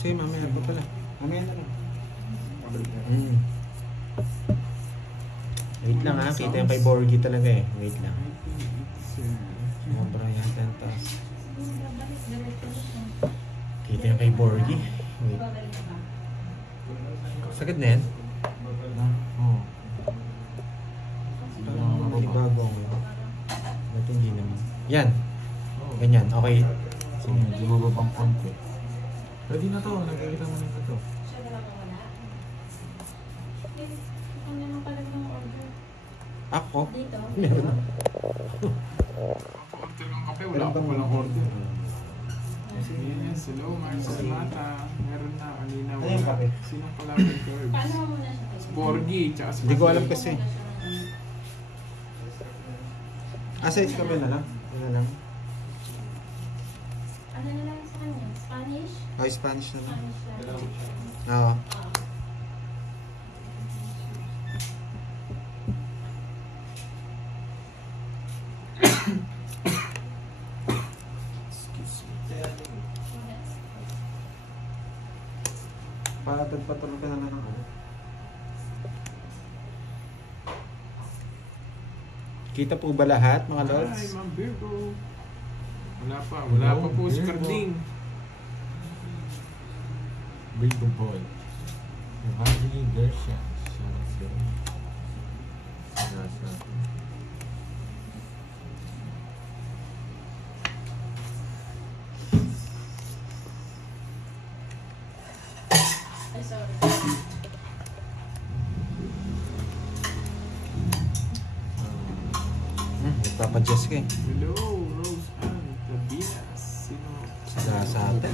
Sige, mamaya pa pala. Mamaya na lang. Wait lang ha, kita yung kay Borgie talaga eh. Wait lang. Sobra yata ang taas. Kita yung kay Borgie. Wait. Sakit na yan? Oo. Hindi bago ako. Ba't hindi naman? Yan. Ganyan, okay. Sige, medyo bababang konti. Pwede na to, nagkikita mo na to. Ako? Dito? Meron na. Order ng kape, wala pa palang order. Yes, hello, Marcel Mata. Meron na, kanina Ano yung kape? Sinong kalaban ko? Paano mo muna siya? Borgie, tsaka si Hindi ko alam kasi. Size kape na lang? Ano lang? Ano na lang sa kanya? Spanish? Spanish na lang. Spanish lang. Oo. Patagpatuloy ka na lang ako. Kita po ba lahat mga Hi, lods? Ma'am Virgo. Wala pa po si Carding. Virgo boy. Evangeline Garcia. Ay, sorry. Nagpapadjust ka eh. Hello, Rose Ann Tabinas. Sino? Sagasate.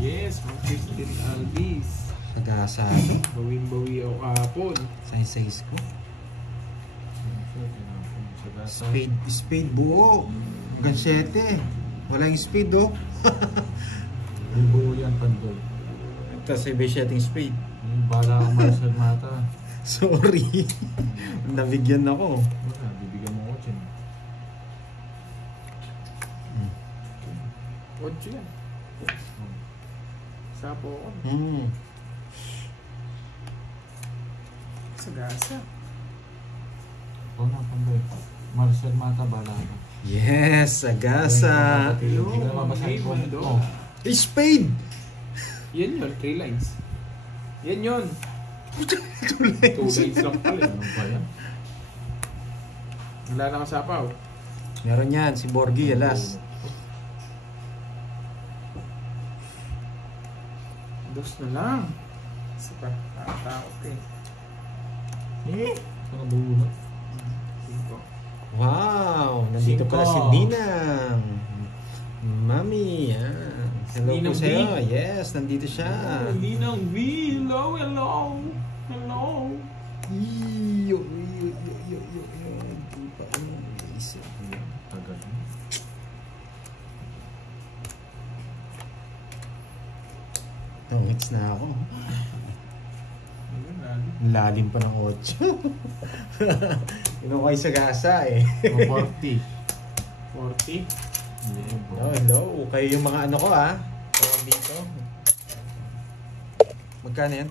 Yes, Ma'am Christine Alvis. Sagasate. Bawin-bawi ako kahapon. Size ko. Spade buo. Hanggang 7. Walang speed oh. Buo yan, Pandoy. Kasi may setting spade. Bala akong Marcel Mata. Sorry. Nabigyan ako. Wala, bibigyan mo ko dyan. Ocho yan. Sapo ako. Sagasa. Oo na, Pandoy. Marcel Mata, bala ka. Yes, Sagasa. Hindi ka na mabasahin ko. Oh. Spade! Yan yun, 3 lines. Yan yun. 2 lines lang pala. Ano ba yan? Wala na kasapaw. Meron yan, si Borgie, alas. Dos na lang. Isa pa, nakatakot eh. Saan ka buhunod? 5. Wow! Nandito pala si Ninang. Mami, yan. Hello Ninang po sa'yo. Yes, nandito siya. Ninang V. Hello, hello. Hello. Iyo. Di pa ano isip niya. Agad. Tungits na ako. Lalim pa ng 8. Yun ako kay Sagasa eh. 40. 40. Oh, hello. Kayo yung mga ano ko ah. Tawag dito. Magkano yan?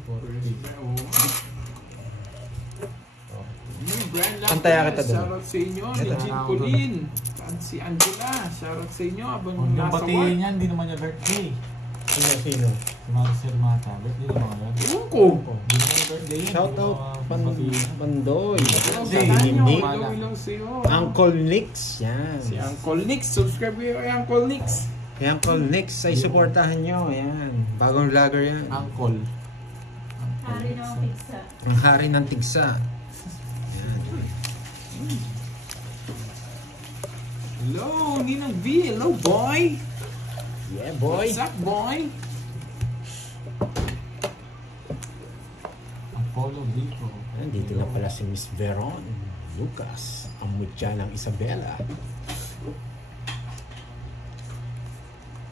Pantaya kita doon. Shoutout sa inyo. Legit Colin. Si Angela. Shoutout sa inyo. Abang Huwag niyong nasa batiin work. yan, hindi naman niya birthday. Sino? Si Marcel Mata, birthday naman yan. Ewan ko. Hindi naman yung birthday yan. Shout out Pandoy. Sa Sabi ni Nick. lang sa'yo. Uncle Nix. Yan. Si Uncle Nix. Subscribe kayo kay Uncle Nix. Kay Uncle Nix ay supportahan nyo. Yan. Bagong vlogger yan. Uncle. Hari na ang pizza. Ang hari ng tigsa. Yan. Hello, Ninang V. Hello, boy. Yeah, boy. What's up, boy? Apollo dito. Nandito na pala si Miss Veron Lucas, ang mutya ng Isabela.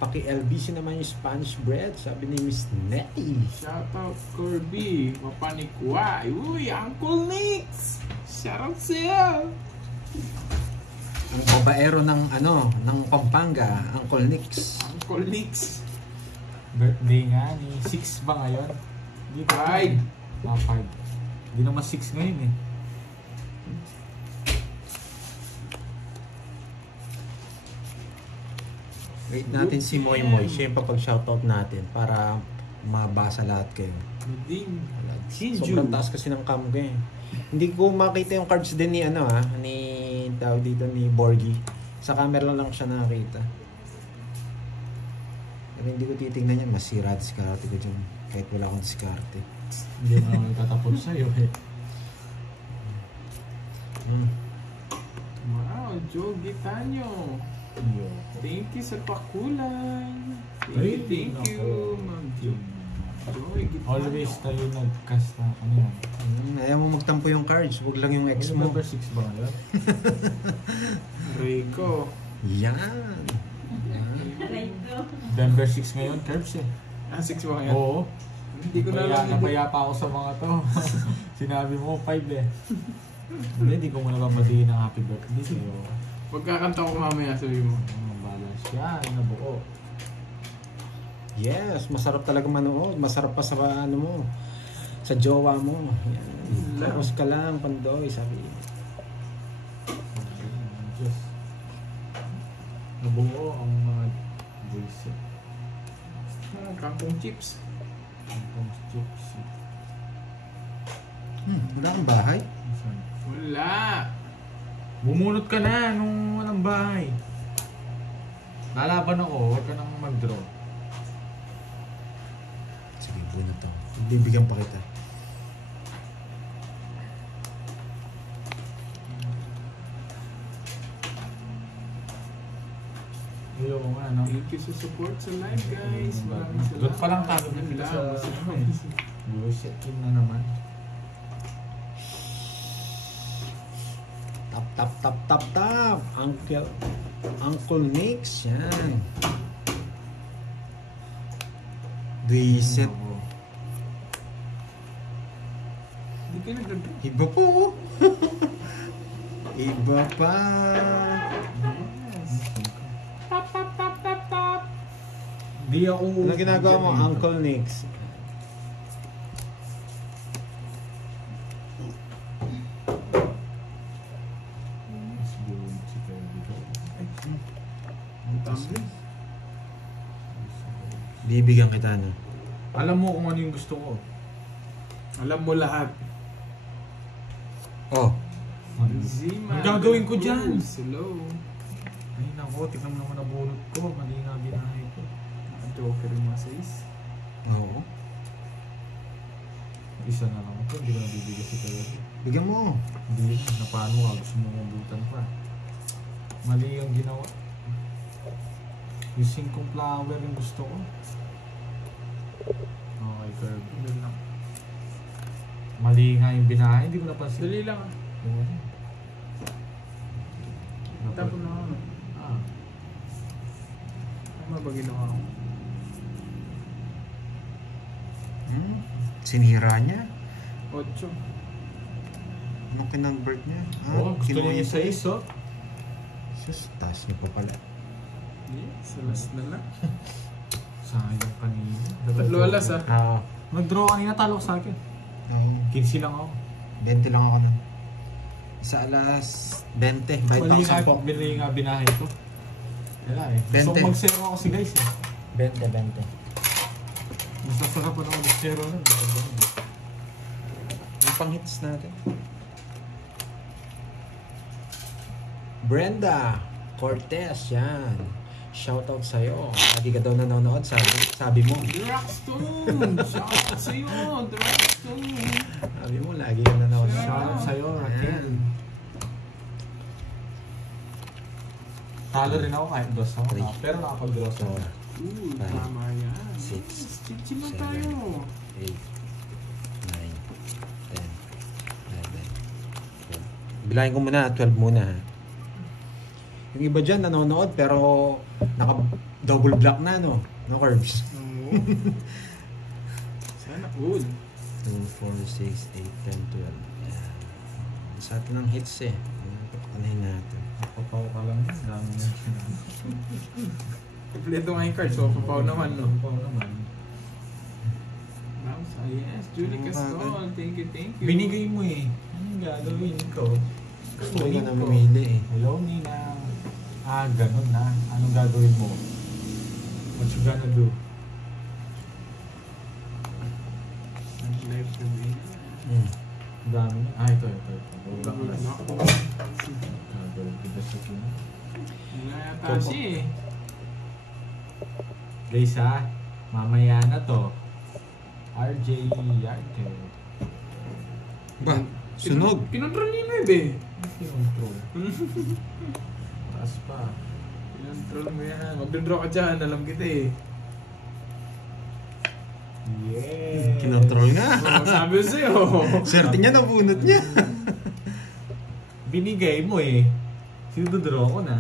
Paki-LBC naman yung Spanish bread, sabi ni Miss Nettie. Shoutout Kirby. Mapanikuay. Uy, Uncle Nix. Shoutout sa'yo. Ang babaero ng ng Pampanga, Uncle Nix. Uncle Nix. Birthday nga ni 6 ba ngayon? Hindi ba? 5. 5. Hindi naman 6 ngayon eh. Wait natin si Moy Moy. Siya yung papag-shoutout natin para mabasa lahat kayo. Nading. Sobrang taas kasi ng cam ko eh. Hindi ko makita yung cards din ni ni tao dito ni Borgie. Sa camera lang siya nakakita. Pero hindi ko titignan yan, masira diskarte ko dyan. Kahit wala akong diskarte. Hindi mo naman tatapos sa'yo eh. Wow, Joe Gitanyo. Thank you sa pakulay. Thank you, Ma'am Joe. Joy Gitanyo. Always tayo nag-cast na ano yan. Ayaw mo magtampo yung cards, huwag lang yung ex mo. Number 6 ba ngayon? Rico. Yan. Number 6 ngayon, Curbs eh. 6 ba kaya? Oo. Hindi ko na alam. Napaya pa ako sa mga to. Sinabi mo 5 eh. Hindi ko muna babatiin ng happy birthday sa'yo. Pagkakanta ko mamaya, sabi mo. Balance yan, nabuo. Yes, masarap talaga manood. Masarap pa sa mo, sa jowa mo. Yan. Tapos ka lang, Pandoy, sabi. Just nabuo ang mga buisit. Kangkong chips. Ang chips. Wala kang bahay? Wala. Bumunot ka na nung walang bahay. Lalaban ako, huwag ka nang mag-draw. Sige, bunot to. Bibigyan pa kita. Ayoko nga, no? Thank you sa support sa live, guys. Maraming salamat. Doon pa lang tayo dito sa bullshit yun na naman. Tap. Uncle Nix, yan. Visit. Hindi ka nag-draw. Iba po. Iba pa. Tap. Di ako... Ano ginagawa mo, Uncle Nix? Bibigyan kita na. Alam mo kung ano yung gusto ko. Alam mo lahat. Oh. Zima. Ang gagawin ko dyan? Slow. Ay nako, tignan mo naman nabunot ko. Mali nga binahay ko. Joker yung mga size. Oo. Isa na lang ito, hindi ko nabibigay si Kaya. Bigyan mo. Hindi na paano ka, gusto mo mabutan pa. Mali yung ginawa. Yung 5 flower yung gusto ko. Okay, curve. Dali lang. Mali nga yung binahay, hindi ko napansin. Dali lang. Oo. Tapos na ako. Ah. Tama ba ginawa ko? Sinira niya. 8. Anong kinonvert niya? Gusto niya yung 6, oh. Sus, taas niya pa pala. Sa last na lang. Sayang kanina. Tatlo alas ah. Oo. Nag-draw kanina, talo ko sa akin. 15 lang ako. 20 lang ako nun. Isa alas 20. Bayad Mali pa nga, ako 10. mali nga binahay ko. Wala eh. Gusto 20. ko mag-zero ako si guys eh. 20. Mas nasarap pa ako mag-zero nun. Yung pang-hits natin. Brenda Cortez, yan. Shoutout sa'yo. Lagi ka daw nanonood, sabi mo. Rockstone! Shout out sa'yo! Rockstone! Sabi mo, lagi ka nanonood. Shoutout sa'yo, Raquel. Talo rin ako kahit dos ako. Pero nakapag-draw sa ako. Tama yan. 6, Chill lang tayo. 8, 9, 10, 11, 12. Bilangin ko muna, 12 muna ha. Yung iba dyan nanonood pero naka-double block na no? No curves. Oo. Sana all. 2, 4, 6, 8, 10, 12. Yan. Sa atin ng hits eh. Patukanin natin. Napapaw ka lang yun. Dami na. Kompleto nga yung card, so papaw naman, no? Napapaw naman. Yes, Julie Castol. Thank you, thank you. Binigay mo eh. Anong gagawin ko? Hindi ka na mamili eh. Hello, Nina. Ganun na. Anong gagawin mo? What you gonna do? Live na ba yun? Ang dami na. Ito. Huwag ako lang. Gagawin ko sa akin. Wala yata siya eh. Guys mamaya na to. RJ Yarte. Ba, sunog. Pinontrol ni Nueve. Control. Taas pa. Pinontrol mo yan. Magdodraw ka dyan, alam kita eh. Yeah. Kinontrol nga. Oh, sabi ko sa'yo. Swerte niya, nabunot niya. Binigay mo eh. Sinudraw ko na.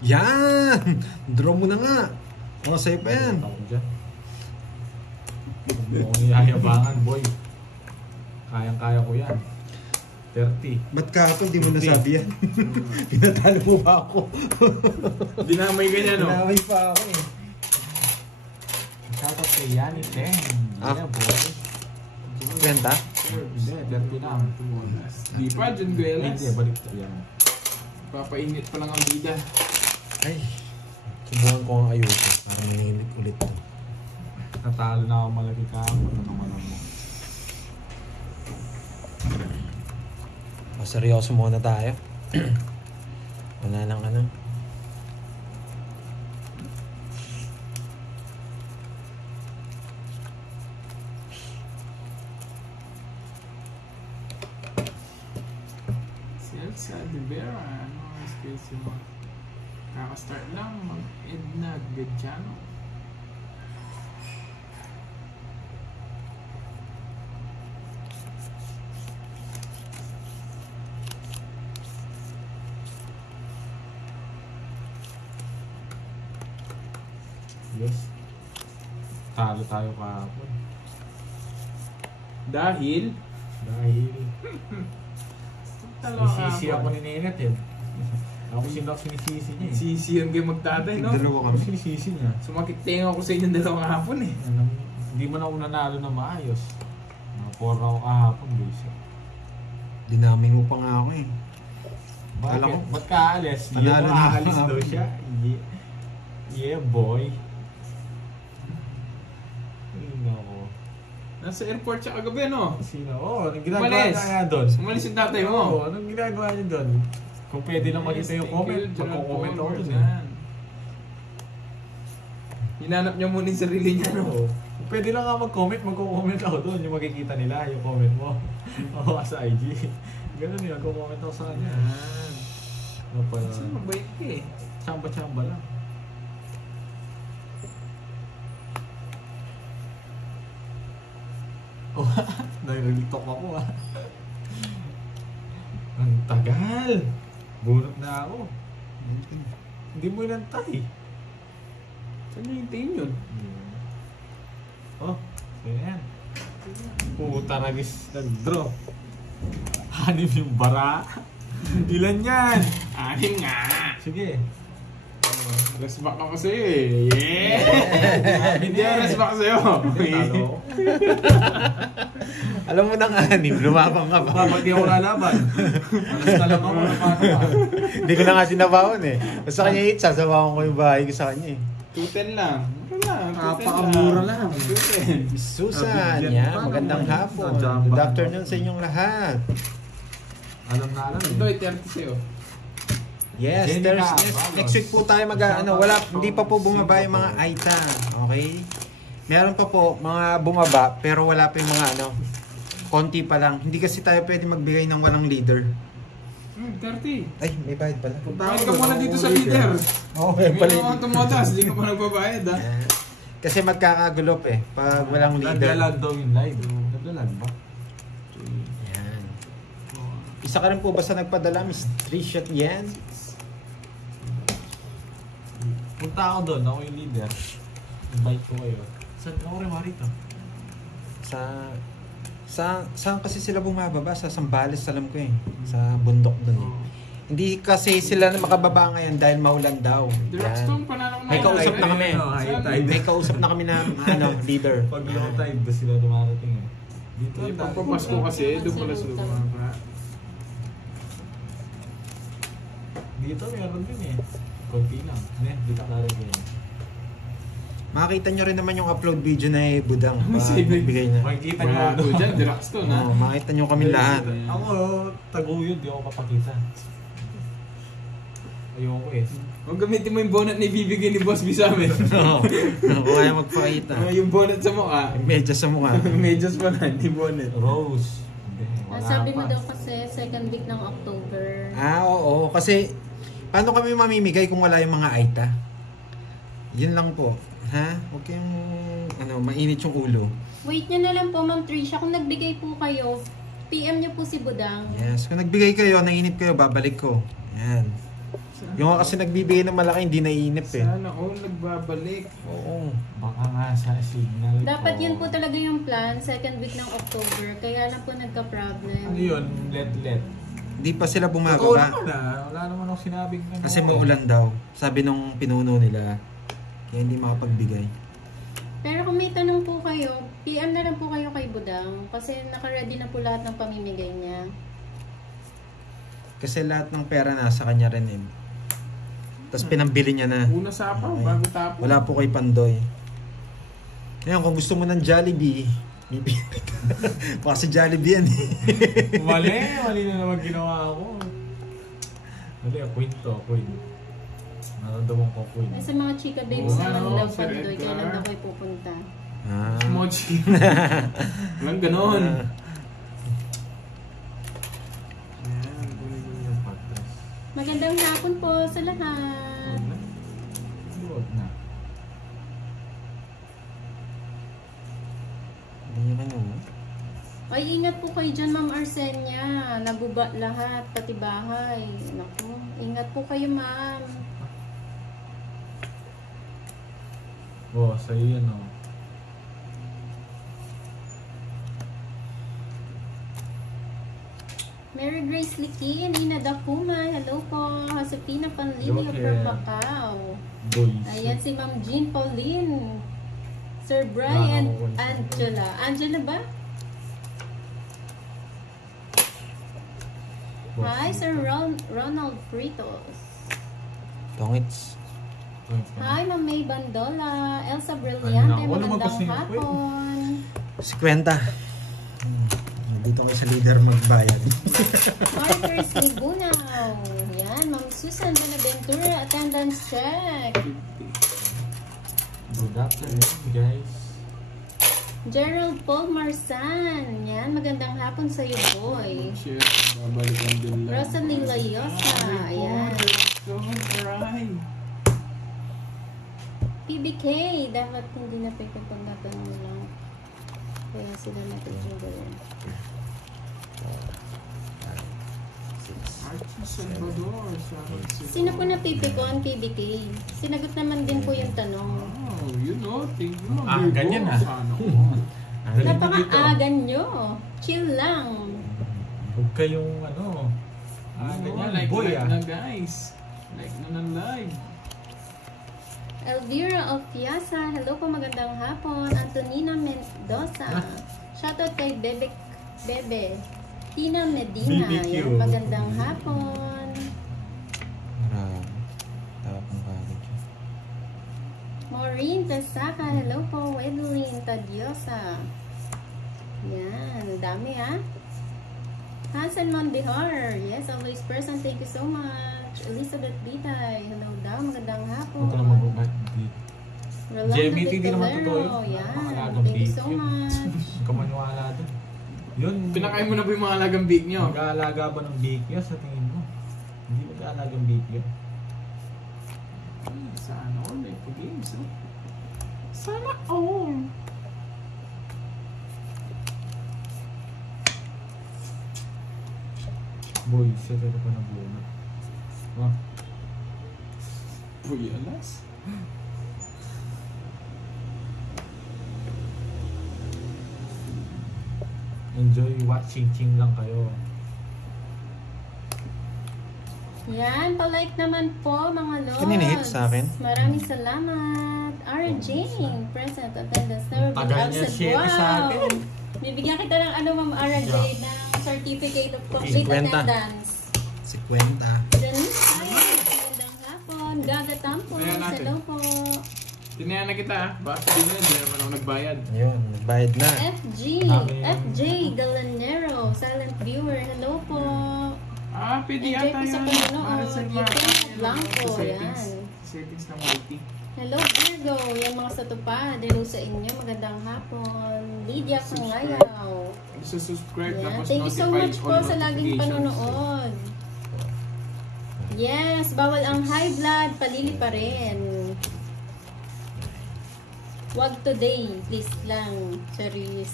Yan! Draw mo na nga. Mga sa'yo pa yan. Ako dyan. Huwag mo akong yayabangan, boy. Kayang-kaya ko yan. 30. Ba't kahapon di mo nasabi yan? Pinatalo mo ba ako? Dinamay ka niya, no? Pinamay pa ako eh. Shoutout kay Yanni Teng. Yeah, boy. Kwenta? Hindi, 30 lang. Di pa, John Guelas. Hindi, balik to yan. Papainit pa lang ang bida. Ay, subukan ko ang ayusin. Parang maninit ulit to. Natalo na ako malaki ka. Ano naman mo? Seryoso muna tayo. Wala nang ano. Celsa de Vera. Ano ang skills mo? Kaka-start lang. Mag-Edna Gadiano. Yes. Talo tayo kahapon. Dahil Sinisisi ako ni Nenet eh. Ako sinisisi niya eh. sisi yung game magtatay, no? Dalawa Ako kami. sinisisi niya. Sumakit tenga ko sa inyong dalawang hapon eh. Hindi mo na ako nanalo na maayos. Nakapora ako kahapon, guys. Dinami mo pa nga ako eh. Bakit? Alam ko. Ba't ka aalis? Hindi Panalo mo na aalis ako. daw siya. Yeah, boy. Ay, nako. Nasa airport siya kagabi, no? Sino? Anong ginagawa Umalis. niya nga doon? Umalis yung tatay mo. Anong ginagawa niya doon? Kung pwede lang makita yung comment, magko-comment ako doon. Hinanap niya muna yung sarili niya, no? Oo. Kung pwede lang nga mag-comment, magko-comment ako doon. Yung makikita nila, yung comment mo. Oo, sa IG. Ganun yun, magko-comment ako sa kanya. Ano pala? Kasi mabait ka eh. Chamba-chamba lang. Oh, nag-retalk ako ah. Ang tagal. Bunot na ako. Hindi mo inantay. Saan niyo hintayin yun? Oh, yan. Puta nagis nag-draw. Hanip yung bara. Ilan yan? 6 nga! Sige. Rest back ako sa'yo eh. Yeah! Hindi ako rest back sa'yo. Talo. Alam mo nang anim, lumabang ka pa. Bakit di ako lalaban? Alas na lang ako na paano ba? Hindi ko na nga sinabawan eh. Basta kanya 8, sasabawan ko yung bahay ko sa kanya eh. 210 lang. Mura lang. 210 Napakamura lang. 210. Miss Susan, Nabigyan yan. pa Magandang naman. hapon. Najamba. Good afternoon sa inyong lahat. Alam na alam. Ito ay 30 sa'yo. Yes, Jenny there's, ka, yes, vamos. next week po tayo hindi pa po bumaba yung mga Aita. Okay? Meron pa po mga bumaba, pero wala pa yung mga konti pa lang. Hindi kasi tayo pwede magbigay ng walang leader. 30. Ay, may bayad pala. Bayad ka muna dito sa leader. Oo, May may pala. naman tumotas, hindi ka pa nagbabayad ha. Kasi magkakagulop eh, pag walang leader. Naglalag daw yung live. Naglalag ba? Yan. Isa ka rin po basta nagpadala, Miss Trisha yan? Punta ako doon, ako yung leader. Invite ko kayo. Saan ako rin marito? Saan kasi sila bumababa? Sa Sambales, alam ko eh. Sa bundok doon eh. Hindi kasi sila na makababa ngayon dahil maulan daw. Dragstone Yan. pa na lang May kausap na kami. High tide. May kausap na kami na leader. Pag low tide, ba sila dumarating eh. Dito Yung pagpapasko kasi, doon pala sila bumaba. Dito meron din eh. Konti lang. Dito ka rin eh. Makikita nyo rin naman yung upload video na Budang. Sige. Bigay na. Makikita Mga nyo ako dyan, Dragstone ha. Oo, makita nyo kami lahat. Ako, taguyod, di ako papakita. Ayoko eh. Kung gamitin mo yung bonnet na ibibigay ni Boss B sa amin. Oo. Kung kaya magpakita. Yung bonnet sa mukha. Medyo sa mukha. Medyas pa na, hindi bonnet. Rose. Hindi, wala Sabi mo pa. daw kasi second week ng October. Oo. Kasi, paano kami mamimigay kung wala yung mga Aita? Yun lang po. Ha? Huwag kayong, mainit yung ulo. Wait nyo na lang po, Ma'am Tricia. Kung nagbigay po kayo, PM nyo po si Budang. Yes. Kung nagbigay kayo, nainip kayo, babalik ko. Yan. Yung kasi nagbibigay ng malaki, hindi naiinip eh. Sana all nagbabalik. Oo. Baka nga sa signal Dapat ko. yun po talaga yung plan, second week ng October. Kaya lang po nagka-problem. Ano yun? Let. Hindi pa sila Oo bumababa. naman ah. Wala naman akong sinabing ano. Kasi maulan daw. Sabi nung pinuno nila. Kaya hindi makapagbigay. Pero kung may tanong po kayo, PM na lang po kayo kay Budang. Kasi naka-ready na po lahat ng pamimigay niya. Kasi lahat ng pera nasa kanya rin eh. Tapos pinambili niya na. Una sapaw, bago tapos. Wala po kay Pandoy. Ngayon, kung gusto mo ng Jollibee, bibili ka. Baka si Jollibee yan eh. Mali na naman ginawa ko. Mali, queen to, queen. Naramdaman ko queen. Sa mga chika babes Oo, naman ano, daw Sir Pandoy, Edgar. kailan daw kayo pupunta? Ah. Mochi. Walang ganon. Ayan, kunin ko yung patas. Magandang hapon po sa lahat. Huwag na. Hindi niya kanina. Ay, ingat po kayo dyan, Ma'am Arsenia. Naguba lahat, pati bahay. Naku, ingat po kayo, Ma'am. Oh, sa'yo yan oh. Mary Grace Likin, Ina Dakuma, hello po. Josefina Panlilio Joker. from Macau. Boys. Ayan si Ma'am Jean Pauline. Sir Brian Wow, Angela. Angela ba? Hi, Sir Ronald Fritos. Tongits. Hi, Ma'am May Bandola. Elsa Brillante, Ay, wala magandang magkasing hapon. Si Kwenta. Dito kayo sa leader magbayad. Markers Libunaw. Yan, Ma'am Susan Benaventura, attendance check. Good afternoon, guys. Gerald Paul Marsan. Yan, magandang hapon sa iyo, boy. Shit, babalikan din lang. Rosalie Layosa. Ayan. So dry. PBK. Dapat hindi na pwede pag natanong lang. Kaya sila natutunggalan. Archie Salvador. Sino po napipikon, PBK? Sinagot naman din po yung tanong. Oh, you know, thank you. Ah, ganyan ah. Sana ko. Napaka-agan nyo. Chill lang. Huwag kayong ano. Ganyan, Ganyan, boy like ah. na guys. Like na ng live. Elvira Ofiasa, hello po, magandang hapon. Antonina Mendoza, shoutout kay Bebe. Tina Medina, BBQ. yan, magandang hapon. Marami. Tawag ng college. Maureen Tasaka, hello po. Wedlin Tadiosa. Yan, dami ha. Hasan Mandihar, yes, always present, thank you so much. Elizabeth Bitay, hello daw, magandang hapon. Huwag ka na mag-umat. Rolando Jamie, hindi naman Victorero, totoo yun. yan, Makalagang thank you bake so yun. much. Huwag ka maniwala dun. Yun. Pinakain mo na ba yung mga alagang bake nyo? Mag-aalaga ba ng bake yun sa tingin mo? Hindi mag-aalagang bake yun. Sana all, like po games, no? Sana all. Boy, shit, ito pa ng buo na. Ah, Uy, alas. enjoy watching lang kayo. Yan, palike naman po mga lods. Kanina hit sa akin. Maraming salamat. RJ, present attendance. Never been Tagal niya absent. share sa akin. Bibigyan kita ng ano ma'am RJ, ng certificate of complete 50. attendance. 50. Janice, magandang hapon. Gaga Tampos, Ayan natin. hello po. Tinaya na kita ha. Baka sabihin na, hindi naman ako nagbayad. Yun, nagbayad na. FG, Dami. FJ Galanero, silent viewer, hello po. Ah, pwede Enjoy yata po sa yan. panonood. Para sa mga Yung Blanco, settings. yan. Settings ng waiting. Hello Virgo, yan mga sa tupad. Hello sa inyo, magandang hapon. Lydia Kangayaw. Gusto subscribe Yan. tapos Thank you so notify much po all sa laging notifications. panonood. Yes, bawal ang high blood, palili pa rin. Wag today, please lang, Charis.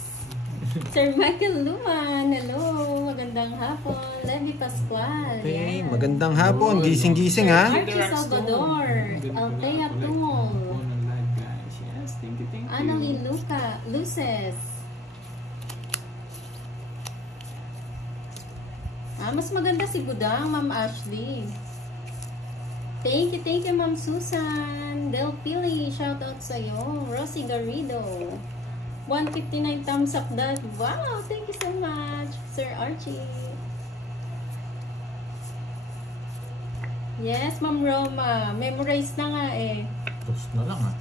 Sir Michael Luman, hello, magandang hapon. Levi Pascual, Okay, yan. magandang hapon. Gising-gising ha. Archie Salvador, Althea Tumol, Yes, thank you, thank you. Annalie Luca, Luces. Mas maganda si Budang, Ma'am Ashley. Thank you, Ma'am Susan. Del Pili, shout out sa'yo. Rosie Garrido. 159 thumbs up that. Wow, thank you so much, Sir Archie. Yes, Ma'am Roma. Memorize na nga eh. Tapos na lang ah.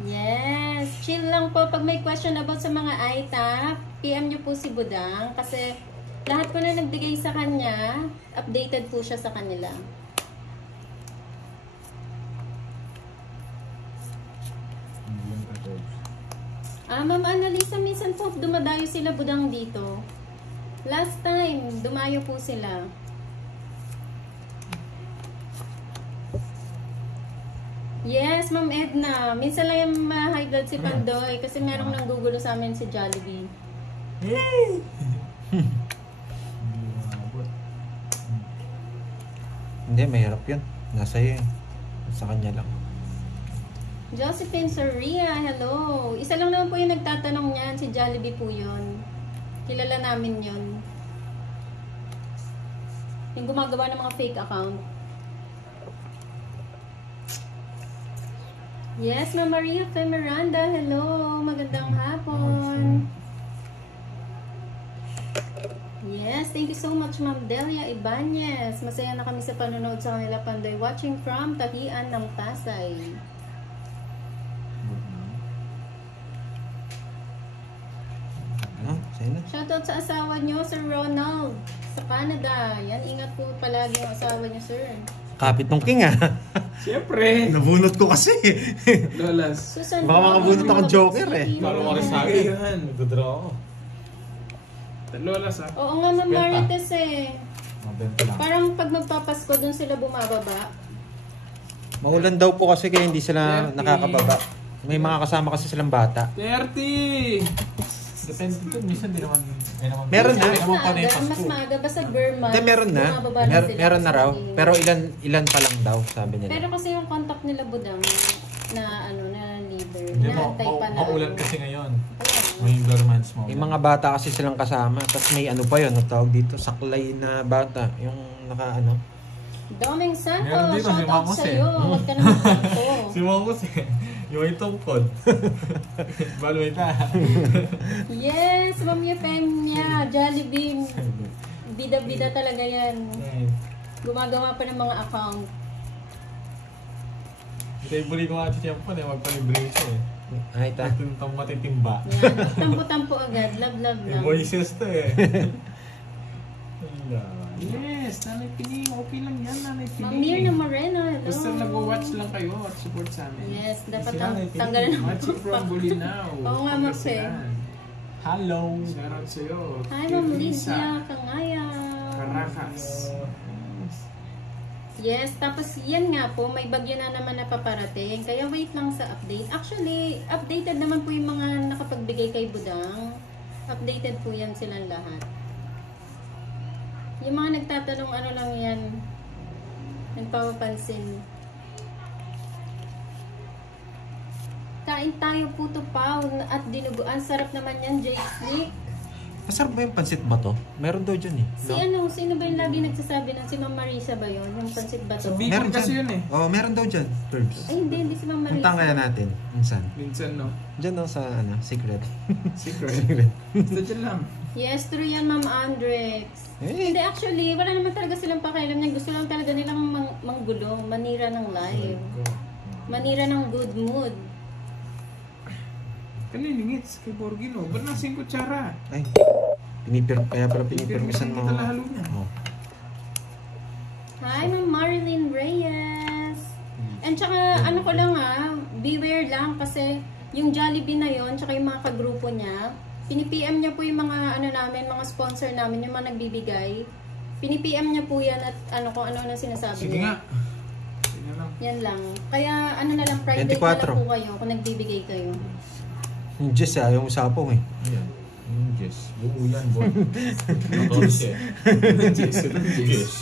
Yes, chill lang po. Pag may question about sa mga ITAP, PM nyo po si Budang kasi lahat ko na nagbigay sa kanya, updated po siya sa kanila. Ma'am Annalisa, minsan po dumadayo sila Budang dito. Last time, dumayo po sila. Yes, Ma'am Edna. Minsan lang yung high blood si Pandoy kasi merong nanggugulo sa amin si Jollibee. Hey! Hindi maabot. Hindi, mahirap yun. Nasa iyo eh. Sa kanya lang. Josephine Soria, hello. Isa lang naman po yung nagtatanong niyan, si Jollibee po yun. Kilala namin yun. Yung gumagawa ng mga fake account. Yes, Ma'am Maria Fe Miranda, hello. Magandang hapon. Yes, thank you so much, Ma'am Delia Ibanez. Masaya na kami sa panonood sa kanila, Pandoy. Watching from Tahian ng Pasay. Sa'yo na. Shoutout sa asawa nyo, Sir Ronald, sa Canada. Yan, ingat po palagi ang asawa nyo, sir. Kapit ng king ah. Siyempre. Nabunot ko kasi. Lolas. Susan Baka Brown, makabunot akong joker eh. Bago mo rin sabi. Nagdodraw ako. Lolas ha. Oo nga, Ma'am Marites eh. Mabenta lang. Parang pag magpapasko, dun sila bumababa. Maulan daw po kasi kaya hindi sila 30. nakakababa. May mga kasama kasi silang bata. 30! Depende dito. Minsan di naman. Meron na. Hindi naman pa na yung Mas Pasko. maaga, basta Burma. Hindi, meron na. bumababa na sila Meron na sa raw. saging. Pero ilan pa lang daw, sabi nila. Pero kasi yung contact nila Budang na ano na leader, Hindi, naantay pa na. maulan kasi ngayon. Ayan. May dormants mo. May mga bata kasi silang kasama. Tapos may ano pa yun, ang tawag dito, saklay na bata. Yung naka ano. Doming Santos, Meron dito, si shoutout Mamos eh. sa'yo. Huwag ka naman ako. Si Mongos eh. Yung itong pod. Baloy na. Yes, Ma'am Yefemia, Jollibee. Bida-bida talaga yan. Gumagawa pa ng mga account. Table ko nga siya po na magpalibre siya eh. Ay, ta. Matintang matitimba. Yan. Tampo-tampo agad. Love-love Yung lang. voices to eh. Wala. Yes, Nanay Pining. Okay lang yan, Nanay Pining. Ma'am Mirna Moreno, hello. Basta nag-watch lang kayo at support sa amin. Yes, dapat Sila na yung tanggalan ng Watching from Bulinaw. Oo nga, Max, eh. Pangasinan. Hello. Shout out sa'yo. Hi, Kay Ma'am Lisa Lydia Kangaya. Caracas. Yes, tapos yan nga po, may bagyo na naman na paparating. Kaya wait lang sa update. Actually, updated naman po yung mga nakapagbigay kay Budang. Updated po yan silang lahat. Yung mga nagtatanong ano lang yan, nagpapapansin. Kain tayo puto pao at dinuguan. Sarap naman yan, Jake Slick. Masarap ba yung pansit ba to? Meron daw dyan eh. Si sino ba yung lagi nagsasabi nun? Si Ma'am Marisa ba yun? Yung pansit ba to? Sa Bicol Meron kasi dyan. yun eh. Oo, meron daw dyan. Curbs. Ay, hindi si Ma'am Marisa. Punta kaya natin. Minsan. Minsan, no? Dyan daw sa secret. Secret. Basta dyan lang. Yes, true yan, Ma'am Andrex. Hindi, actually, wala naman talaga silang pakialam niya. Gusto lang talaga nilang manggulo, manira ng live. Manira ng good mood. Kaniningits kay Borgino. Ba't nasa yung kutsara? Ay, kaya pala pinipirmisan mo. Kita lahalo niya. Oh. Hi, Ma'am Marilyn Reyes. And tsaka, ano ko lang beware lang kasi yung Jollibee na yon, tsaka yung mga kagrupo niya, pinipm niya po yung mga namin, mga sponsor namin, yung mga nagbibigay. Pinipm niya po yan at kung ano na sinasabi Sige niya. nga. Sige lang. Yan lang. Kaya na lang, private 24. na lang po kayo kung nagbibigay kayo. Yung Jess yung usapong eh. Ayan. Yung Jess. Buo yan, boy. Jess. Jess.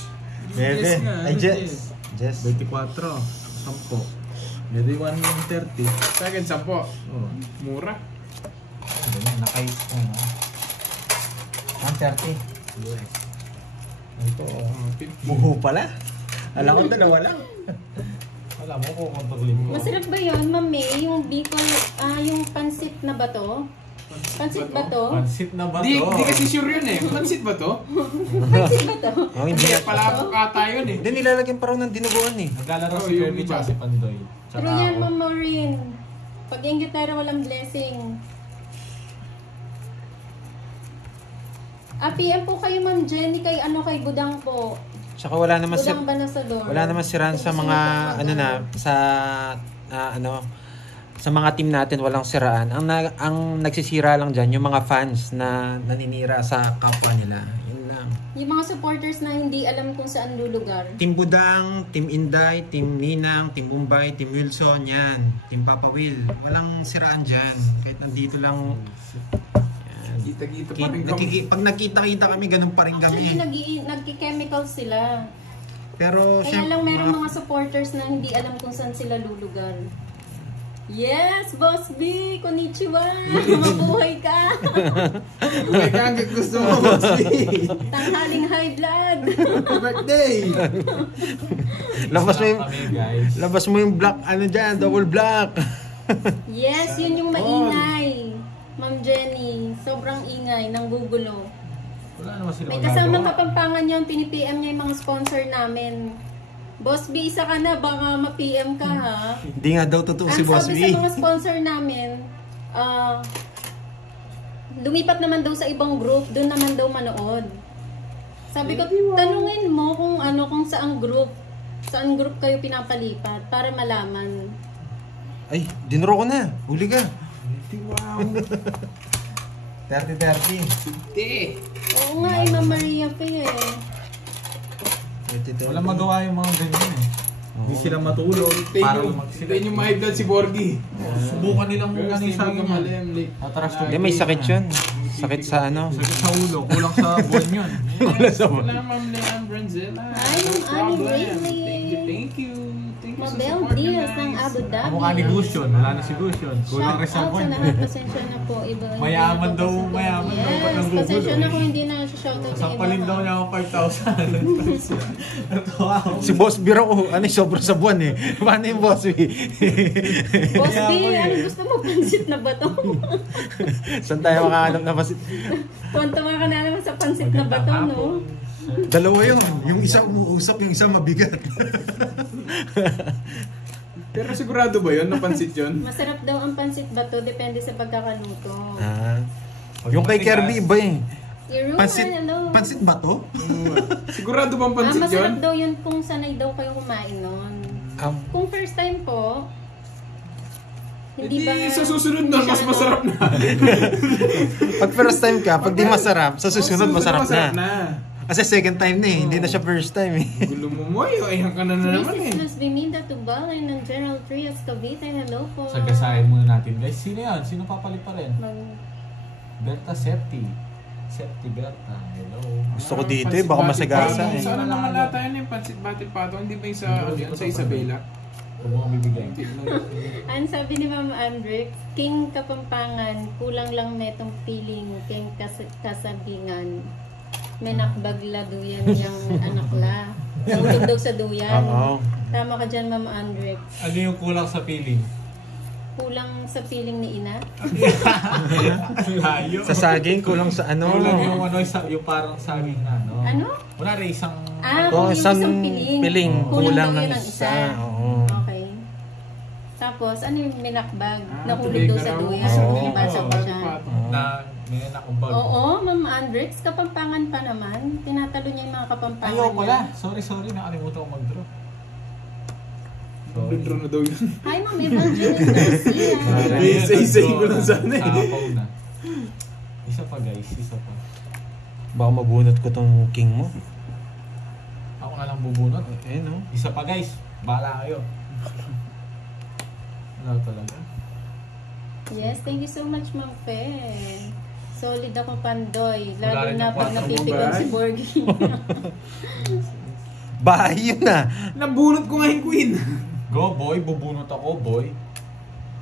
Bebe. Jess nga, Ay, ano Jess. Jess. 24. 10. Maybe 130. Sa akin, 10. Oh. Mura. Ganyan, nakais ko na. 130. Yes. Ito, Oh, 50. Buho pala. Alam ko dalawa lang. alam mo kung kontrolin mo. Masarap ba yun, Ma'am May? Yung Bicol, yung pansit na ba to? Pansit ba to? Pansit na ba Di to? kasi sure yun eh. Pansit ba to? Pansit ba to? Oh, hindi. Kaya palabok ata yun eh. Hindi, nilalagyan pa raw ng dinuguan eh. Naglalaro Oh, si yun, Kobe iba. tsaka si Pandoy. Pero yan, Ma'am Maureen. Pag yung gitara walang blessing. PM po kayo, Ma'am Jenny, kay kay Budang po. Tsaka wala naman Budang Banasador. wala naman siraan sa mga sa mga team natin walang siraan. Ang nagsisira lang diyan yung mga fans na naninira sa kapwa nila. Yun lang. Yung mga supporters na hindi alam kung saan lulugar. Team Budang, Team Inday, Team Ninang, Team Bombay, Team Wilson, yan. Team Papa Will. Walang siraan diyan. Kahit nandito lang. Kita-kita pa rin kami. Pag nakita-kita kami, ganun pa rin Actually, kami. nagki-chemicals sila. Pero Kaya lang meron mga supporters na hindi alam kung saan sila lulugar. Yes, Boss B! Konnichiwa! Mabuhay ka! May kagag gusto mo, Boss B. Tanghaling high blood! Birthday! labas mo yung black, dyan, double black. Yes, yun yung maingay. Ma'am Jenny, sobrang ingay, nanggugulo. Wala naman sila May kasamang kapampangan yun, pinipm niya yung mga sponsor namin. Boss B, isa ka na, baka ma-PM ka ha. Hindi nga daw totoo si Boss Ang B. sabi sa mga sponsor namin, lumipat naman daw sa ibang group, doon naman daw manood. Sabi ko, tanungin mo kung saan group kayo pinapalipat para malaman. Ay, dinuro ko na. Huli ka. Wow! 30-30. Hindi! Oo nga, Ma'am Maria pa eh. Wala magawa yung mga ganyan eh. Hindi sila matulog para Hintayin yung mahigdad si Borgie. Subukan nilang organisado niyan. Atras to. Hindi, may sakit yun. Sakit sa Sakit sa ulo. Kulang sa buwan yun. Wala, Ma'am Leanne Branzella. Ay, No Ma'am Annie problem. Rayleigh. Thank you. Thank you sa Mabel support niyo, Diaz ng guys. Abu Dhabi. Kamukha ni Gusion. Wala na si Gusion. Kulang rin Shout sa out buwan. sa lahat. Pasensya na po. Iba, Mayaman hindi daw, ako mayaman daw. Ba't Yes, nanggugulo? pasensya na kung hindi na shout out sa Sampalin daw niya ako 5,000. Natuwa ako. Si Boss Biro ko, sobra sa buwan eh. Paano yung Boss B? Boss B, gusto mo pansit na ba to? Saan tayo makahanap na pasit? Tuwan-tuwa ka na naman sa pansit na ba to, no? Dalawa yun. Yung isa umuusap, yung isa mabigat. Pero sigurado ba yun? Napansit yun? Masarap daw ang pansit ba to? Depende sa pagkakaluto. Yung kay Kirby iba eh. Iru, hello. Pansit ba to? Sigurado bang pansit yun? Masarap daw yun kung sanay daw kayo kumain nun. Kung first time po, hindi ba... Sa susunod na, mas masarap na. Pag first time ka, pag di masarap, sa susunod masarap na. na. Kasi second time na eh, hindi na siya first time eh. Gulo mo mo, ayan ka na naman eh. Mrs. Luz Biminda Tubalay ng General Trias Cavite. Hello po. Sagasahin muna natin guys. Sino yan? Sino papalit pa rin? Berta Septi. Septi Berta. Hello. Gusto ko dito eh, baka masagasa eh. Sana naman nata yun yung pansit batil pato. Hindi ba yung sa, sa Isabela? Huwag mo kang bibigyan. Ang sabi ni Ma'am Andrex, King Kapampangan, kulang lang metong piling, King Kasabingan. May nakbagla duyan yung anak la. Nahulog daw sa duyan. Oo. Tama ka dyan, Ma'am Andrex. Ano yung kulang sa feeling? Kulang sa piling ni Ina. Layo. Sa saging, kulang sa ano. Kulang yung ano, yung parang saging na, no? Ano? Wala rin isang... Kung yung isang isang piling. piling, Kulang kulang daw ng yun ang isa. isa. Oo. Okay. Tapos, ano yung minakbag? Nahulog tubig daw na sa raw. duyan. Oo. Yung basa pa siya. Na may nakumbag. Oo, Ma'am Andrex, Kapampangan pa naman. Tinatalo niya yung mga Kapampangan Ayaw pala. niya. Sorry. Nakalimutan ko mag-draw. Withdraw na daw yun. Hi, Ma'am Evangelist Garcia. Say ko lang sana eh. Kapaw na. Isa pa guys, isa pa. Baka mabunot ko tong king mo. Ako na lang bubunot. Eh, no? Isa pa guys. Bahala kayo. Wala talaga. Yes, thank you so much, Ma'am Fe. Solid ako, Pandoy. Wala Lalo rin na yung pag kwatro mo, napipikon ba? si Borgie. Bahay yun na. Nabunot ko nga yung queen. Go boy, bubunot ako boy.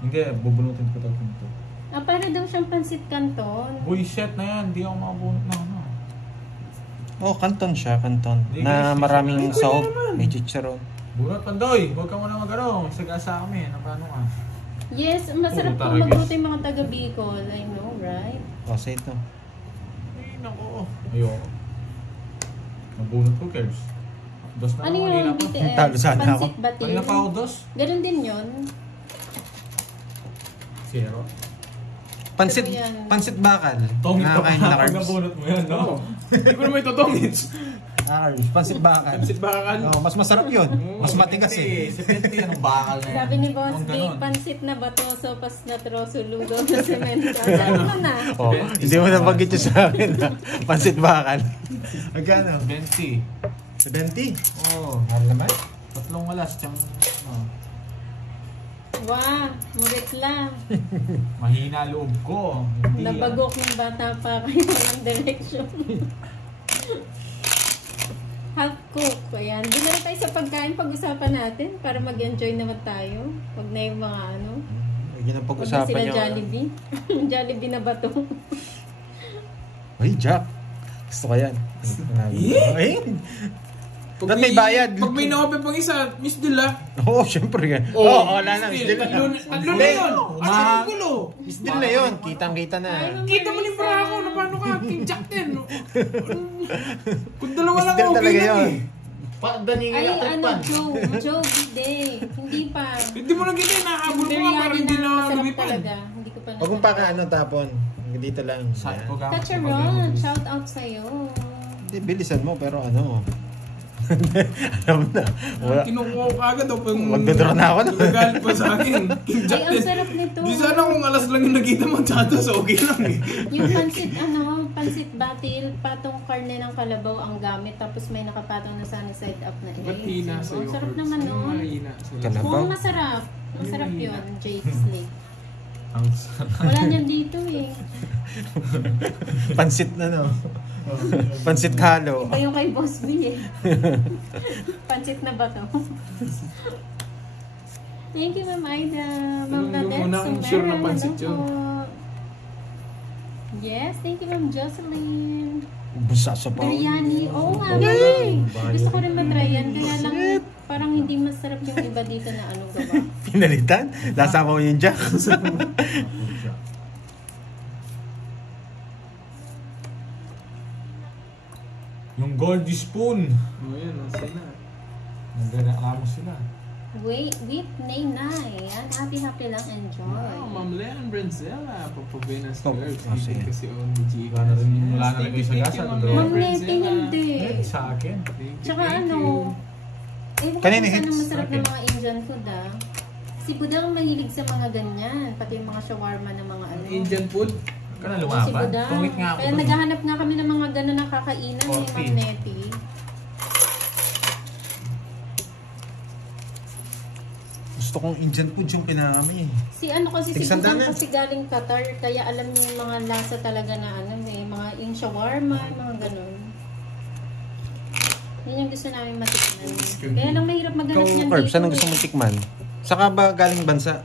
Hindi, bubunutin ko ito. Para daw siyang pansit canton. Boy, shit na yan. Hindi ako makabunot na ano. Oh, kanton siya, kanton. Hindi, Na guys, maraming guys, sahog. naman. May chicharon. Bunot Pandoy, huwag ka muna mag-ano. Sagasa kami. Paano ka? Yes, masarap Puro po taragis. magluto yung mga taga Bicol. I know, right? Kasi ito. Ay, nako. Ayoko. Nabunot ko, Kers. Dos na Ano ako, yung kanina pa. BTS? Talo sana ako. Pansit batil? Kanina pa ako dos. Ganun din yun. Zero. Pansit, Pero yan. pansit bakal. Tongit ka pa Nakakain na pag carbs. nabunot mo yan, no? Oo. Hindi ko naman itotongits. Carbs. Pansit bakal. Pansit bakal. Oh, mas masarap yun. Mas matigas eh. 70, anong bakal na yan? Sabi ni Boss Anong Big, ganon? pansit na bato, sopas na troso, ludo na semento. Alam mo na. Oh, hindi mo nabanggit yun sa akin. Ha? Pansit bakal. Magkano? 20. 70. Oo. Mahal naman. Tatlong alas, tiyang... Wow, murit lang. mahina loob ko. Hindi, Nabagok ng bata pa kayo ng direction. Half cook. Ayan. Di na rin tayo sa pagkain. Pag-usapan natin para mag-enjoy naman tayo. Huwag na yung mga ano. Yun ang Huwag na pag-usapan sila nyo. Jollibee. Jollibee na bato. Uy, Jack. Gusto ko yan. Ay, ba't may bayad? Pag may na-open pang isa, Miss Dila. Oo, syempre nga. Oo, wala na. Miss Dil na. Ano na yun? Ano gulo? Miss Dil na yun. Kitang-kita na. Kita mo ni Braco na paano ka? King Jack 10. Kung dalawa Miss lang Dil okay talaga lang yun. eh. Ay, ano, Joe Bide. Hindi pa. Hindi mo lang ganyan, nakahabol ko nga parang hindi na masarap lumipad. talaga. Hindi ko pa Huwag mong pa ano tapon. Dito lang. Sa Yan. ko gamit. Kacharon, shout out sa'yo. Hindi, bilisan mo pero ano. Alam mo na. Wala. Kinukuha ko agad o pang... Magdodraw na ako na. Nagagalit pa sa akin. King Ay, Jack ang 10. sarap nito. Di sana kung alas lang yung nakita mo chatos, okay lang eh. Yung pansit batil, patong karne ng kalabaw ang gamit, tapos may nakapatong na sana side up na Ba't hina eggs. sa'yo? Ang sarap naman nun. Mahina sa'yo. Kalabaw. Kung masarap. Masarap yun, Jake Slade. Ang sarap. Wala niyan dito eh. Pansit na no. Pansit halo. Iba yung kay Boss B eh. Pansit na ba to? Thank you, Ma'am Aida. Ma'am Yung Nadet, unang sure na Sumera, pansit hello yun. po. Yes, thank you, Ma'am Jocelyn. Busa sa pa. Biryani. Oo nga, Yay! gusto ko rin matry yan. Kaya lang, parang hindi masarap yung iba dito na ano gawa. Pinalitan? Lasa ko yung Jack. Yung Goldie Spoon. O yan, nasa na. Nagreklamo sila. Wait, with Nay. Yan, happy lang, enjoy. Wow, Ma'am Leon Brenzella, Papavenas Stop. Girls. Ah, Hindi sige. kasi on the G. Wala na rin- wala na rin kayo sa gasa, Ma'am dalawa. Ma'am Leon Nettie, Brenzella. hindi. Eh, sa akin. Thank you, Tsaka thank ano, you. Kanina kung hits. anong masarap Okay. ng mga Indian food ah. Si Budang mahilig sa mga ganyan, pati yung mga shawarma ng mga ano. Indian food. Ka na Si lumaban. Budang. Tungit nga ako. Kaya dun. naghahanap nga kami ng mga ganun na kakainan ni Coffee. Ma'am Nettie. Gusto kong Indian food yung pinakami. Si ano kasi si Tigsandanan. Budang kasi galing Qatar, kaya alam niya yung mga lasa talaga na ano eh, mga yung shawarma, mga ganun. Yun yung gusto namin matikman. Kaya lang mahirap maghanap niyan Carb, saan ang dito gusto eh. mong tikman? Saka ba galing bansa?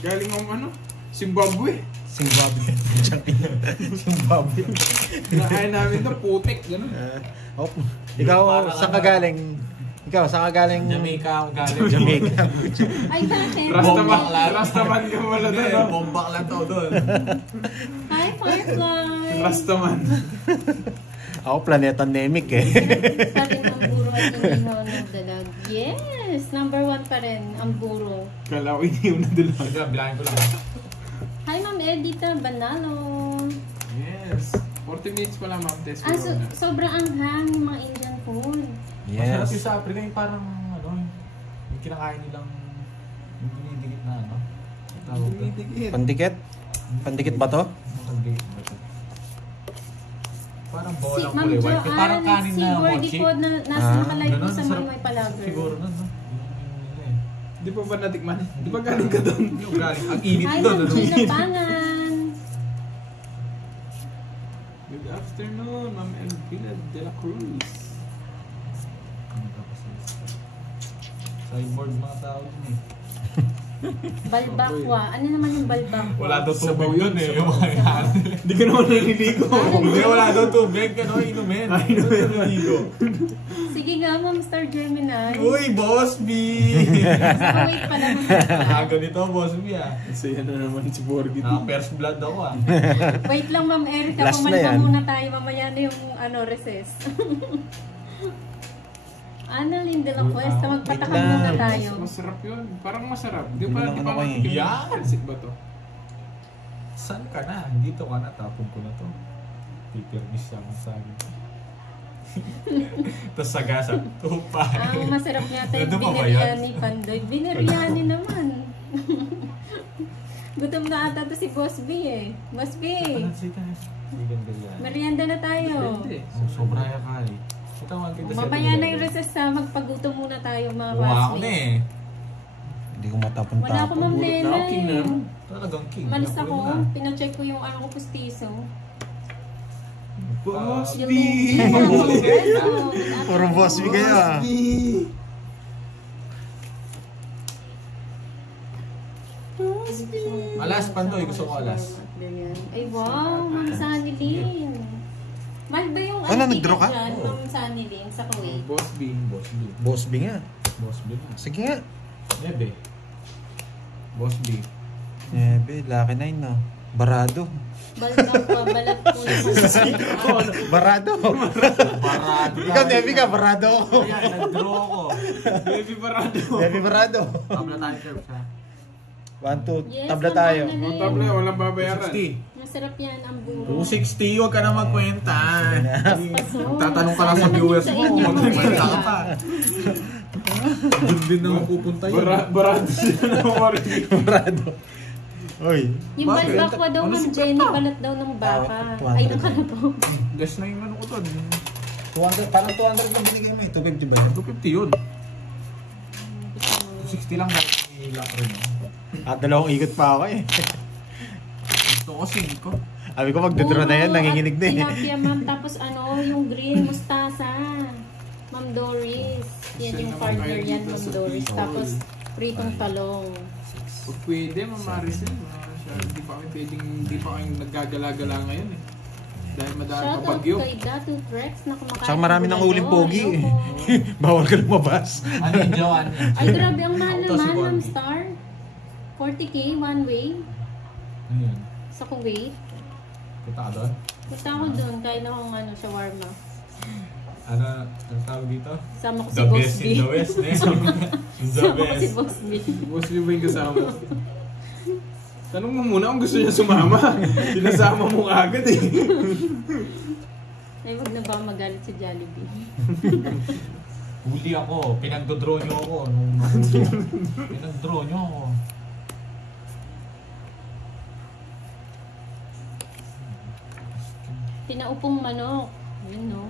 Galing ang ano? Zimbabwe. Zimbabwe. Zimbabwe. Kinakain namin to, putik, gano'n. Ikaw, Parang saan ka galing? Ikaw, saan ka galing? Jamaica ako galing. Jamaica. Ay, bakit? Rastaman ka pala Hindi, doon. no? bombak lang to doon. Hi, Firefly! Rastaman. Ako, Planeta Nemic eh. Pa rin ang buro at hindi ho nagdalag. Yes! Number 1 pa rin ang buro. Kala ko hindi yung nadulag. Hanggang, bilangin ko lang. Hi, Ma'am Edita Banalo! Yes. 40 minutes pala, ma'am. Test Ah, corona. sobrang anghang yung mga Indian food. Masarap yung Yes. sa Africa yung parang ano, yung kinakain nilang yung dinidikit na ano. Ang tawag doon. Dumidikit. Pandikit? Pandikit ba to? Ang tawag ba ito? Parang Si bolang Ma'am kulay white. Yung parang Joanne, kanin si na Gordy mochi. po na nasa Ah, nakalive po Ganun, sa sarap. Manoy Palaver. Siguro nun, no? Yung eh. Di pa ba natikman? Di ba galing ka doon? Yung galing. Ang init Hi, doon. Ma'am Ano? Gina Pangan! Good afternoon, Ma'am Elvina de la Cruz. Sideboard mga tao dun eh. Balbakwa. Ano naman yung balbakwa? Wala daw Sabaw tubig yun, dun eh. sabaw. Yung mga yan. Hindi ka naman naliligo. Hindi, wala daw tubig. Ano, inumin. Inumin. Sige nga, Ma'am Star Gemini. Uy, Boss B! Oh, wait pala. Ah, ganito, Boss B ah. Kasi yan na naman si Borgit. First blood ako ah. Wait lang, Ma'am Erica. Last na Pumalpa yan. muna tayo. Mamaya na yung recess. Annalyn de la Cuesta. Magpatakam Wait lang. muna tayo. Masarap yun. Parang masarap. Di Hindi ba? lang Di ano pa ko eh. matikim Yan! Pansit ba to? Saan ka na? Dito ka na, tapon ko na to. Pipirmis siya kung saan. Tapos sagasa, tupa. Ang masarap niya tayo Nandun pa ba bineriani Pandoy. Bineriani naman. Gutom na ata to si Boss B eh. Boss B, Sigan ganyan. merienda na tayo. Depende. Sobra yan ka eh. Katawan kita sa Mamaya na yung recess ha. Magpagutom muna tayo mga Buha ako na classmates. eh. Hindi ko Wala matapon-tapon. ako, Ma'am Bulot na Nena. ako, king na naman. Talagang king. Malis Nakulit ako. na. Pinacheck ko yung ano ko pustiso. Boss Yung B! Puro Boss B kayo ah. Alas, Pandoy. Gusto ko alas. Ay wow, Ma'am Sunny Lynn. Mahal ba yung Ano, ticket nag-draw ka? dyan, Oo. Ma'am Sunny Lynn, sa Kuwait? Boss B. Boss B. Boss B nga. Boss B. Sige nga. Nebe. Boss B. Nebe, Lucky 9 no. Barado. Balbang pa, balat po Barado. Barado. Ikaw, Nebe ka, barado ako. Kaya, nag-draw ako. Baby Barado. Nebe, barado. Tabla tayo, Curve, ha? 1, 2, Yes, tabla Ma'am tayo. Annalyn. Ang tabla, walang babayaran. 260. Masarap yan, ang buro. 260, huwag ka na magkwenta. Paso. Tatanong ka lang sa viewers mo, Sa inyo, magkwenta ka mamaya. pa. Doon din naman pupunta yun. Barado sila ng Borgit. Barado. Oy. Yung Bakit? balbakwa daw, Ano Ma'am si Jenny, Papa? balat daw ng baka. 200. Ay, ng kalabaw. Gas na yung ano ko to. 200, parang 200 lang binigay mo eh. 250 ba yun? 250 yun. 260 lang dahil ilang rin. At dalawang ikot pa ako eh. Gusto ko 5. Sabi ko magdodraw na yan, Puro nanginginig na at eh. tilapia, Ma'am. Tapos ano, yung green mustasa. Ma'am Doris. Yan yung partner yan, Ma'am Doris. Tapos pritong talong. Pag pwede, Ma'am Maricel. Hindi pa kami pwedeng, hindi pa kami naggagala-gala ngayon eh. Dahil madami Shout pa out bagyo. kay Datu Trex na kumakain. Tsaka marami ng ng uling bulalo. pogi eh. Hello po. Bawal ka lumabas. Ano yung Joanne? Ay, grabe ang mahal Auto si naman, Ma'am Barbie. Star. 40k one way Ano yun? sa Kuwait. Punta ka doon? Punta ako doon, kain akong shawarma. Ano tawag dito? Sama ko si The Boss best B. in the West. The Sama ko si best. Boss B. Boss B ba yung kasama? Tanong mo muna kung gusto niya sumama. Sinasama mo agad eh. Ay, wag na ba magalit si Jollibee? Huli ako. Pinagdodraw niyo ako. Pinagdraw niyo ako. Pinaupong manok. Yun, no?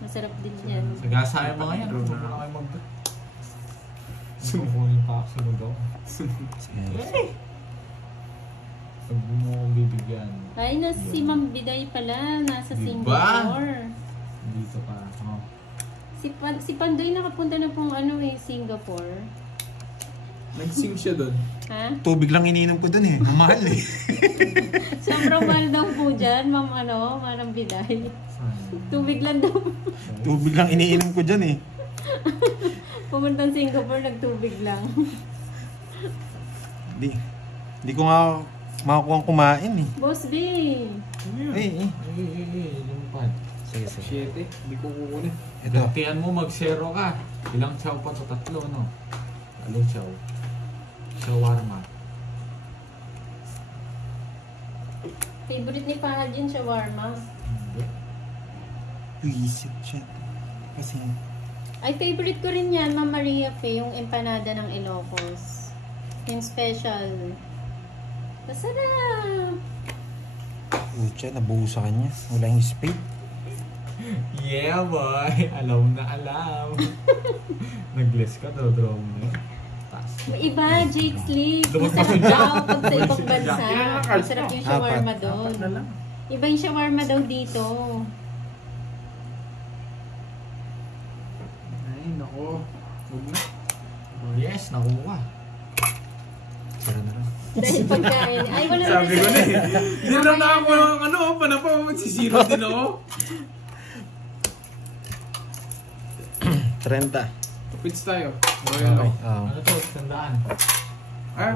Masarap din yan. Sagasa yung mga yan. Huwag mo na kayo mag-draw. Sumukunin pa ako sunod ako. Pag mo akong bibigyan. Ay, na si Ma'am Biday pala. Nasa Diba? Singapore. Dito pa ako. Si Pandoy nakapunta na pong Singapore. Nag-sing siya doon. Ha? Tubig lang iniinom ko dun eh. Ang mahal eh. Sobrang mahal daw po dyan, ma'am Manang Biday. Tubig lang daw. Tubig lang iniinom ko dyan eh. Pumunta sa Singapore, nagtubig lang. Di ko nga makakuha kumain eh. Boss B! Ano yun? Eh. Lumipad. Sige, sige. 7. Hindi ko kukunin. Ito. Gantihan mo mag-zero ka. Ilang chow pa to? 3, no? Anong chow? Shawarma. Favorite ni Fahad yung shawarma. Isip siya. Kasi, Ay, favorite ko rin yan, Ma'am Maria Fe, yung empanada ng Ilocos. Yung special. Masarap! utya, nabuo sa kanya. Wala yung spade. Yeah, boy. Alam na alam. Nag-bless ka daw, draw mo. Taas. May iba, Jake Sleep. Lumabas Masarap yung jack. daw pag sa ibang bansa. Ilan ang cards Masarap mo? yung shawarma Apat. doon. Na lang. Iba yung shawarma daw dito. Ay, nako. Huwag na. Oh, yes, nakuha. Tara na lang. Dahil pagkain. Ay, wala Sabi ko na eh. Hindi Mamaya lang nakakuha ng ano, panapa magsisiro din ako. 30. Pits tayo. Royal Okay. Law. Oo. Ano to? Tandaan. Ah,